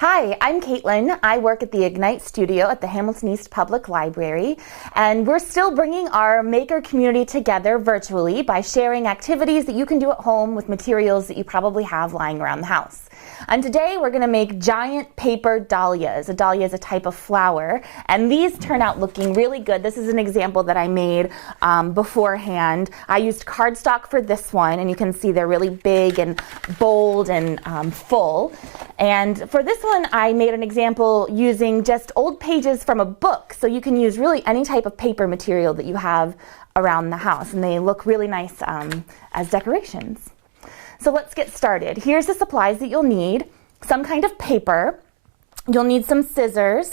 Hi, I'm Caitlin. I work at the Ignite Studio at the Hamilton East Public Library, and we're still bringing our maker community together virtually by sharing activities that you can do at home with materials that you probably have lying around the house. And today we're going to make giant paper dahlias. A dahlia is a type of flower, and these turn out looking really good. This is an example that I made beforehand. I used cardstock for this one, and you can see they're really big and bold and full. And for this one, I made an example using just old pages from a book, so you can use really any type of paper material that you have around the house, and they look really nice as decorations. So let's get started. Here's the supplies that you'll need. Some kind of paper. You'll need some scissors,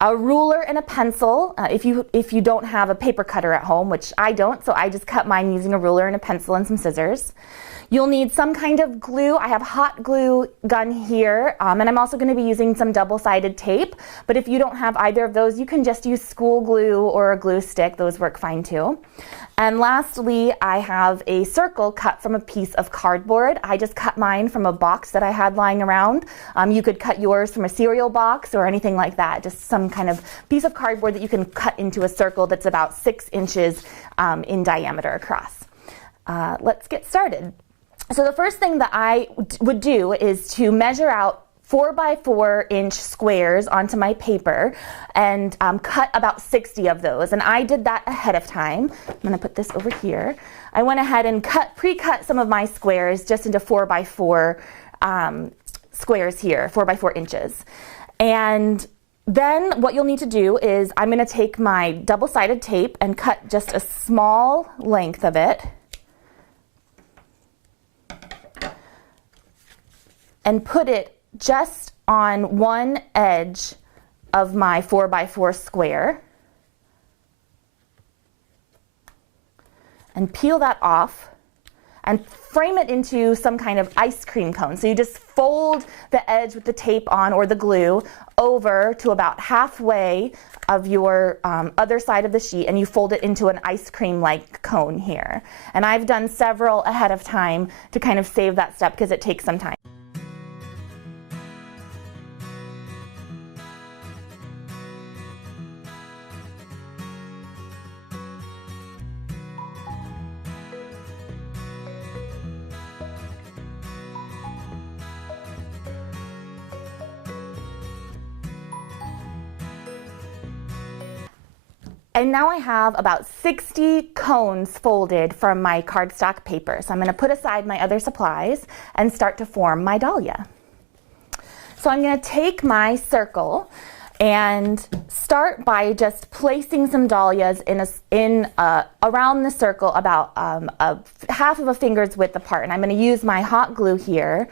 a ruler and a pencil if you don't have a paper cutter at home, which I don't, so I just cut mine using a ruler and a pencil and some scissors. You'll need some kind of glue. I have hot glue gun here, and I'm also going to be using some double-sided tape, but if you don't have either of those, you can just use school glue or a glue stick. Those work fine too. And lastly, I have a circle cut from a piece of cardboard. I just cut mine from a box that I had lying around. You could cut yours from a cereal box or anything like that, just some kind of piece of cardboard that you can cut into a circle that's about 6 inches in diameter across. Let's get started. So the first thing that I would do is to measure out 4x4 inch squares onto my paper and cut about 60 of those. And I did that ahead of time. I'm going to put this over here. I went ahead and pre-cut some of my squares just into 4x4 squares here, 4x4 inches. And then what you'll need to do is I'm going to take my double-sided tape and cut just a small length of it and put it just on one edge of my 4x4 square and peel that off and frame it into some kind of ice cream cone. So you just fold the edge with the tape on or the glue over to about halfway of your other side of the sheet, and you fold it into an ice cream-like cone here. And I've done several ahead of time to kind of save that step because it takes some time. And now I have about 60 cones folded from my cardstock paper. So I'm going to put aside my other supplies and start to form my dahlia. So I'm going to take my circle and start by just placing some dahlias around the circle about half of a finger's width apart. And I'm going to use my hot glue here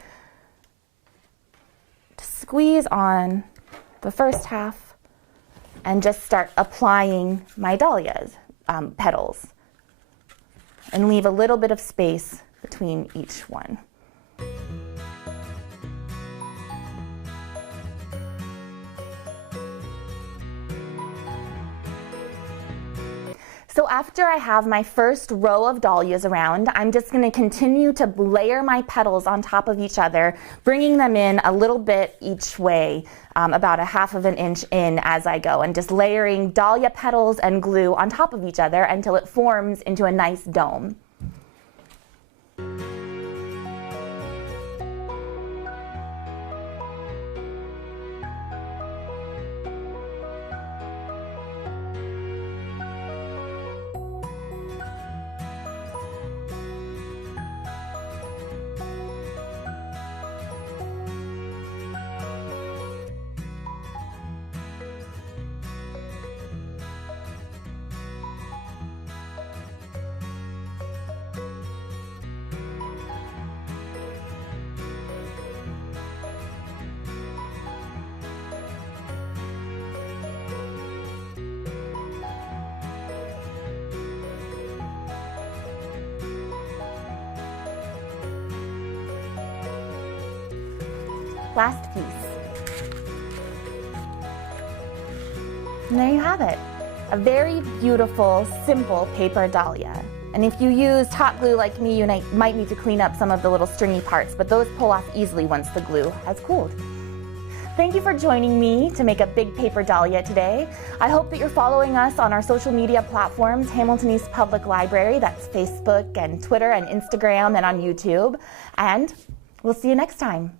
to squeeze on the first half and just start applying my dahlias petals and leave a little bit of space between each one. So after I have my first row of dahlias around, I'm just going to continue to layer my petals on top of each other, bringing them in a little bit each way, about a half of an inch in as I go, and just layering dahlia petals and glue on top of each other until it forms into a nice dome. Last piece. And there you have it. A very beautiful, simple paper dahlia. And if you used hot glue like me, you might need to clean up some of the little stringy parts, but those pull off easily once the glue has cooled. Thank you for joining me to make a big paper dahlia today. I hope that you're following us on our social media platforms, Hamilton East Public Library, that's Facebook and Twitter and Instagram and on YouTube. And we'll see you next time.